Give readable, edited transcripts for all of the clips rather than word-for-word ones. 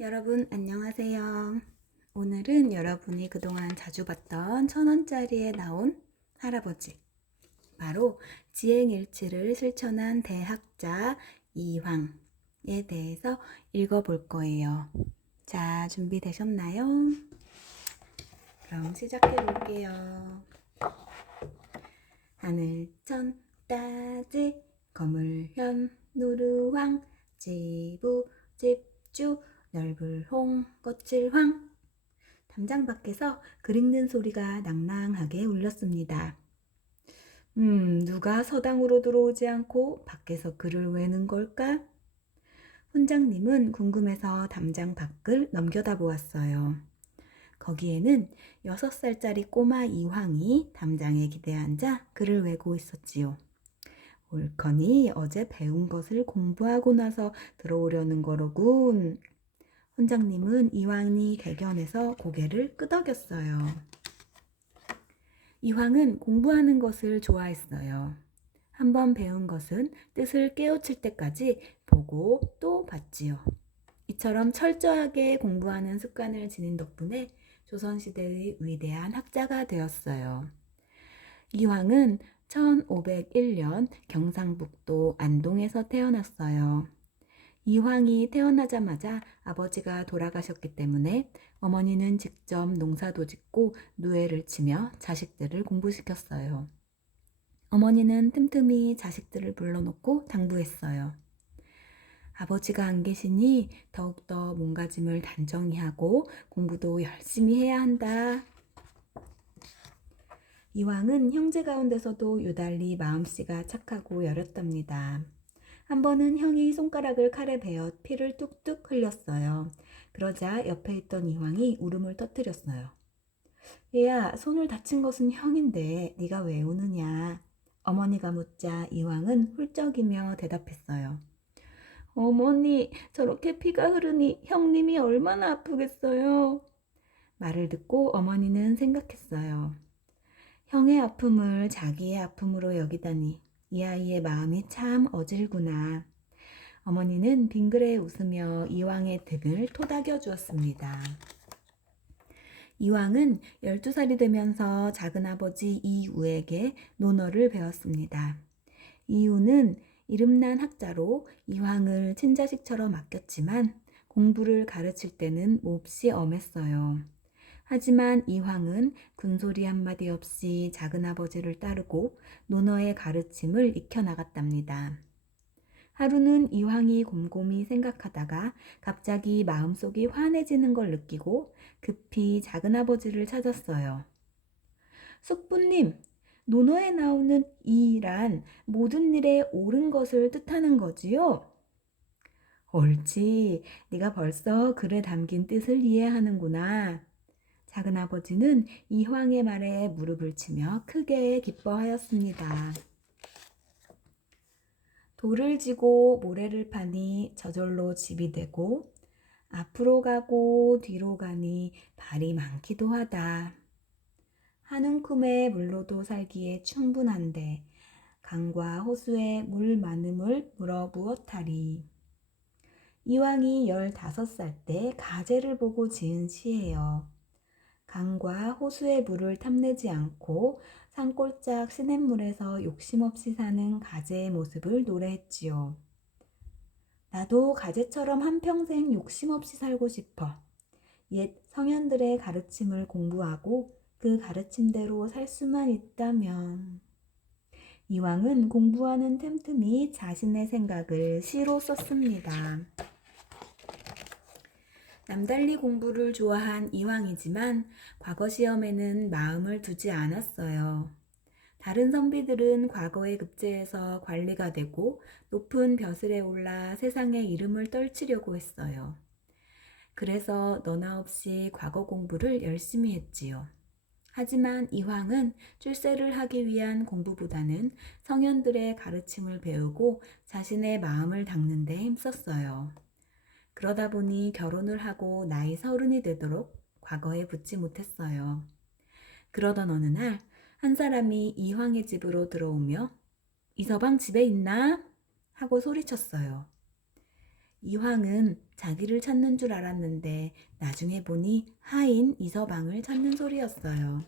여러분 안녕하세요. 오늘은 여러분이 그동안 자주 봤던 1,000원짜리에 나온 할아버지, 바로 지행일치를 실천한 대학자 이황에 대해서 읽어볼 거예요. 자, 준비되셨나요? 그럼 시작해 볼게요. 하늘천 따지 거물현 누르황 지부 집주 넓을홍 거칠황. 담장 밖에서 글 읽는 소리가 낭낭하게 울렸습니다. 누가 서당으로 들어오지 않고 밖에서 글을 외는 걸까? 훈장님은 궁금해서 담장 밖을 넘겨다보았어요. 거기에는 6살짜리 꼬마 이황이 담장에 기대앉아 글을 외고 있었지요. 옳거니 어제 배운 것을 공부하고 나서 들어오려는 거로군. 훈장님은 이황이 개견해서 고개를 끄덕였어요. 이황은 공부하는 것을 좋아했어요. 한번 배운 것은 뜻을 깨우칠 때까지 보고 또 봤지요. 이처럼 철저하게 공부하는 습관을 지닌 덕분에 조선시대의 위대한 학자가 되었어요. 이황은 1501년 경상북도 안동에서 태어났어요. 이황이 태어나자마자 아버지가 돌아가셨기 때문에 어머니는 직접 농사도 짓고 누에를 치며 자식들을 공부시켰어요. 어머니는 틈틈이 자식들을 불러놓고 당부했어요. 아버지가 안 계시니 더욱더 몸가짐을 단정히 하고 공부도 열심히 해야 한다. 이황은 형제 가운데서도 유달리 마음씨가 착하고 여렸답니다. 한 번은 형이 손가락을 칼에 베어 피를 뚝뚝 흘렸어요. 그러자 옆에 있던 이황이 울음을 터뜨렸어요. 얘야, 손을 다친 것은 형인데 네가 왜 우느냐? 어머니가 묻자 이황은 훌쩍이며 대답했어요. 어머니, 저렇게 피가 흐르니 형님이 얼마나 아프겠어요? 말을 듣고 어머니는 생각했어요. 형의 아픔을 자기의 아픔으로 여기다니 이 아이의 마음이 참 어질구나. 어머니는 빙그레 웃으며 이황의 등을 토닥여 주었습니다. 이황은 12살이 되면서 작은아버지 이우에게 논어를 배웠습니다. 이우는 이름난 학자로 이황을 친자식처럼 아꼈지만 공부를 가르칠 때는 몹시 엄했어요. 하지만 이황은 군소리 한마디 없이 작은아버지를 따르고 논어의 가르침을 익혀나갔답니다. 하루는 이황이 곰곰이 생각하다가 갑자기 마음속이 환해지는 걸 느끼고 급히 작은아버지를 찾았어요. 숙부님, 논어에 나오는 이란 모든 일에 옳은 것을 뜻하는 거지요? 옳지, 네가 벌써 글에 담긴 뜻을 이해하는구나. 작은아버지는 이황의 말에 무릎을 치며 크게 기뻐하였습니다. 돌을 지고 모래를 파니 저절로 집이 되고 앞으로 가고 뒤로 가니 발이 많기도 하다. 한 움큼의 물로도 살기에 충분한데 강과 호수에 물 많음을 물어부었다리. 이황이 15살 때 가재를 보고 지은 시예요. 강과 호수의 물을 탐내지 않고 산골짜기 시냇물에서 욕심없이 사는 가재의 모습을 노래했지요. 나도 가재처럼 한평생 욕심없이 살고 싶어. 옛 성현들의 가르침을 공부하고 그 가르침대로 살 수만 있다면. 이황은 공부하는 틈틈이 자신의 생각을 시로 썼습니다. 남달리 공부를 좋아한 이황이지만 과거 시험에는 마음을 두지 않았어요. 다른 선비들은 과거에 급제해서 관리가 되고 높은 벼슬에 올라 세상의 이름을 떨치려고 했어요. 그래서 너나 없이 과거 공부를 열심히 했지요. 하지만 이황은 출세를 하기 위한 공부보다는 성현들의 가르침을 배우고 자신의 마음을 닦는 데 힘썼어요. 그러다 보니 결혼을 하고 나이 30이 되도록 과거에 붙지 못했어요. 그러던 어느 날 한 사람이 이황의 집으로 들어오며 이서방 집에 있나? 하고 소리쳤어요. 이황은 자기를 찾는 줄 알았는데 나중에 보니 하인 이서방을 찾는 소리였어요.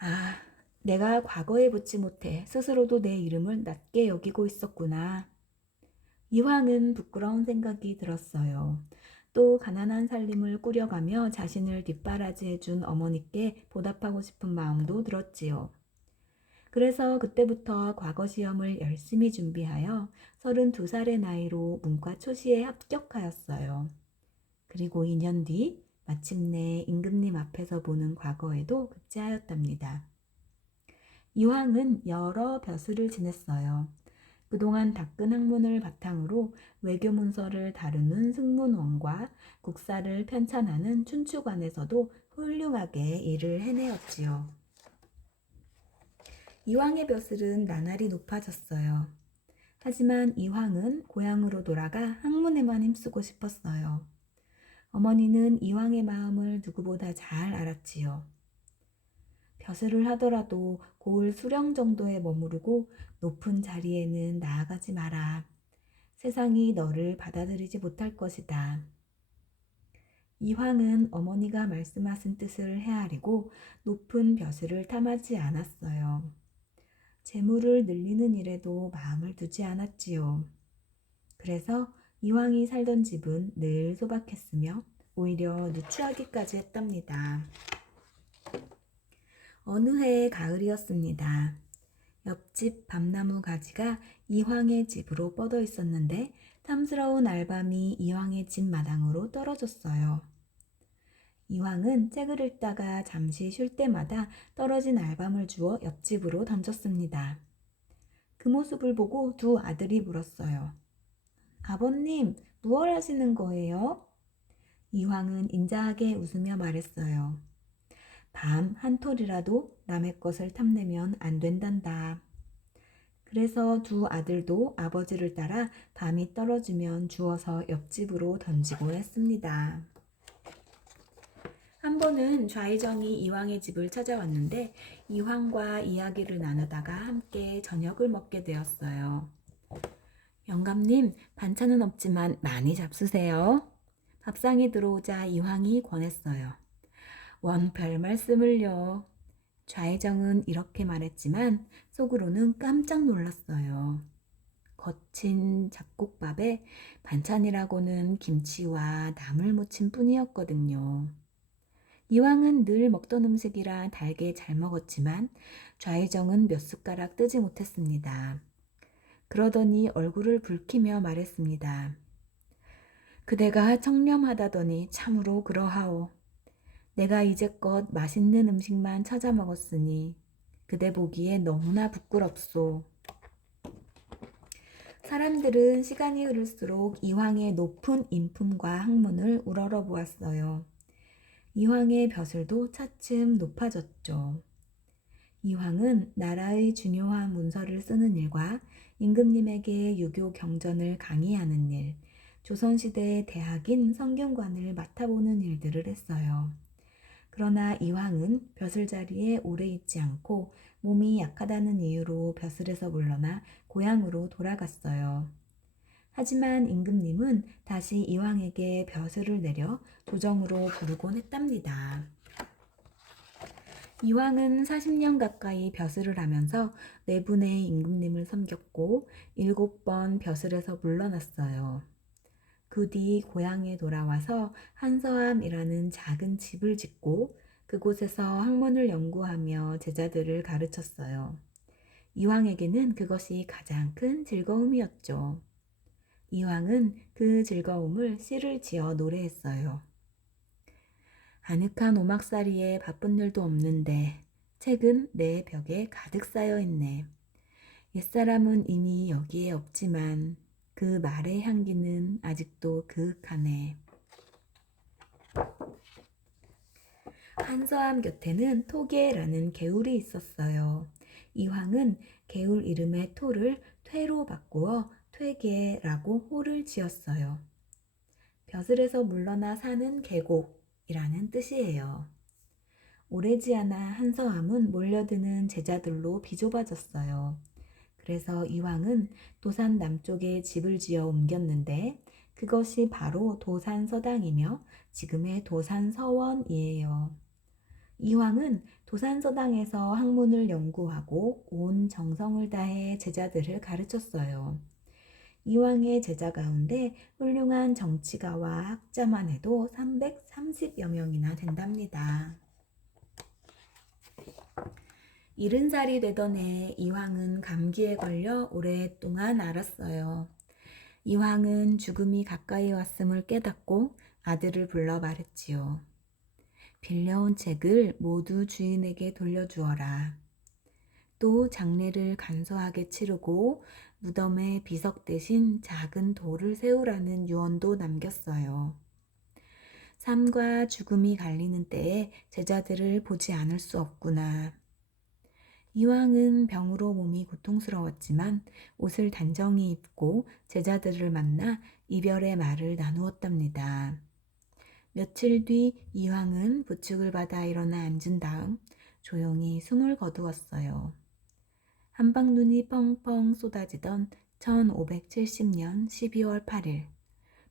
아, 내가 과거에 붙지 못해 스스로도 내 이름을 낮게 여기고 있었구나. 이황은 부끄러운 생각이 들었어요. 또 가난한 살림을 꾸려가며 자신을 뒷바라지해준 어머니께 보답하고 싶은 마음도 들었지요. 그래서 그때부터 과거 시험을 열심히 준비하여 32살의 나이로 문과 초시에 합격하였어요. 그리고 2년 뒤 마침내 임금님 앞에서 보는 과거에도 급제하였답니다. 이황은 여러 벼슬을 지냈어요. 그동안 닦은 학문을 바탕으로 외교 문서를 다루는 승문원과 국사를 편찬하는 춘추관에서도 훌륭하게 일을 해내었지요. 이황의 벼슬은 나날이 높아졌어요. 하지만 이황은 고향으로 돌아가 학문에만 힘쓰고 싶었어요. 어머니는 이황의 마음을 누구보다 잘 알았지요. 벼슬을 하더라도 고을 수령 정도에 머무르고 높은 자리에는 나아가지 마라. 세상이 너를 받아들이지 못할 것이다. 이황은 어머니가 말씀하신 뜻을 헤아리고 높은 벼슬을 탐하지 않았어요. 재물을 늘리는 일에도 마음을 두지 않았지요. 그래서 이황이 살던 집은 늘 소박했으며 오히려 누추하기까지 했답니다. 어느 해의 가을이었습니다. 옆집 밤나무 가지가 이황의 집으로 뻗어 있었는데 탐스러운 알밤이 이황의 집 마당으로 떨어졌어요. 이황은 책을 읽다가 잠시 쉴 때마다 떨어진 알밤을 주워 옆집으로 던졌습니다. 그 모습을 보고 두 아들이 물었어요. 아버님, 무얼 하시는 거예요? 이황은 인자하게 웃으며 말했어요. 밤 한 톨이라도 남의 것을 탐내면 안 된단다. 그래서 두 아들도 아버지를 따라 밤이 떨어지면 주워서 옆집으로 던지곤 했습니다. 한 번은 좌의정이 이황의 집을 찾아왔는데 이황과 이야기를 나누다가 함께 저녁을 먹게 되었어요. 영감님, 반찬은 없지만 많이 잡수세요. 밥상이 들어오자 이황이 권했어요. 원 별 말씀을요. 좌의정은 이렇게 말했지만 속으로는 깜짝 놀랐어요. 거친 잡곡밥에 반찬이라고는 김치와 나물무침 뿐이었거든요. 이황은 늘 먹던 음식이라 달게 잘 먹었지만 좌의정은 몇 숟가락 뜨지 못했습니다. 그러더니 얼굴을 붉히며 말했습니다. 그대가 청렴하다더니 참으로 그러하오. 내가 이제껏 맛있는 음식만 찾아 먹었으니 그대 보기에 너무나 부끄럽소. 사람들은 시간이 흐를수록 이황의 높은 인품과 학문을 우러러 보았어요. 이황의 벼슬도 차츰 높아졌죠. 이황은 나라의 중요한 문서를 쓰는 일과 임금님에게 유교 경전을 강의하는 일, 조선시대의 대학인 성균관을 맡아보는 일들을 했어요. 그러나 이황은 벼슬 자리에 오래 있지 않고 몸이 약하다는 이유로 벼슬에서 물러나 고향으로 돌아갔어요. 하지만 임금님은 다시 이황에게 벼슬을 내려 조정으로 부르곤 했답니다. 이황은 40년 가까이 벼슬을 하면서 4분의 임금님을 섬겼고 7번 벼슬에서 물러났어요. 그 뒤 고향에 돌아와서 한서암이라는 작은 집을 짓고 그곳에서 학문을 연구하며 제자들을 가르쳤어요. 이황에게는 그것이 가장 큰 즐거움이었죠. 이황은 그 즐거움을 시를 지어 노래했어요. 아늑한 오막살이에 바쁜 일도 없는데 책은 내 벽에 가득 쌓여 있네. 옛사람은 이미 여기에 없지만 그 말의 향기는 아직도 그윽하네. 한서암 곁에는 토계라는 개울이 있었어요. 이황은 개울 이름의 토를 퇴로 바꾸어 퇴계라고 호를 지었어요. 벼슬에서 물러나 사는 계곡이라는 뜻이에요. 오래지 않아 한서암은 몰려드는 제자들로 비좁아졌어요. 그래서 이황은 도산 남쪽에 집을 지어 옮겼는데 그것이 바로 도산서당이며 지금의 도산서원이에요. 이황은 도산서당에서 학문을 연구하고 온 정성을 다해 제자들을 가르쳤어요. 이황의 제자 가운데 훌륭한 정치가와 학자만 해도 330여 명이나 된답니다. 70살이 되던 해 이황은 감기에 걸려 오랫동안 앓았어요. 이황은 죽음이 가까이 왔음을 깨닫고 아들을 불러 말했지요. 빌려온 책을 모두 주인에게 돌려주어라. 또 장례를 간소하게 치르고 무덤에 비석 대신 작은 돌을 세우라는 유언도 남겼어요. 삶과 죽음이 갈리는 때에 제자들을 보지 않을 수 없구나. 이황은 병으로 몸이 고통스러웠지만 옷을 단정히 입고 제자들을 만나 이별의 말을 나누었답니다. 며칠 뒤 이황은 부축을 받아 일어나 앉은 다음 조용히 숨을 거두었어요. 한방눈이 펑펑 쏟아지던 1570년 12월 8일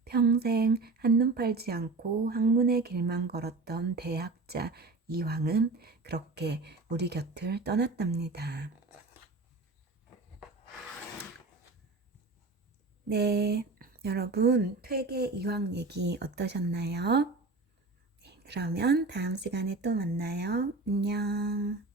평생 한눈 팔지 않고 학문의 길만 걸었던 대학자 이황은 그렇게 우리 곁을 떠났답니다. 네, 여러분 퇴계 이황 얘기 어떠셨나요? 그러면 다음 시간에 또 만나요. 안녕.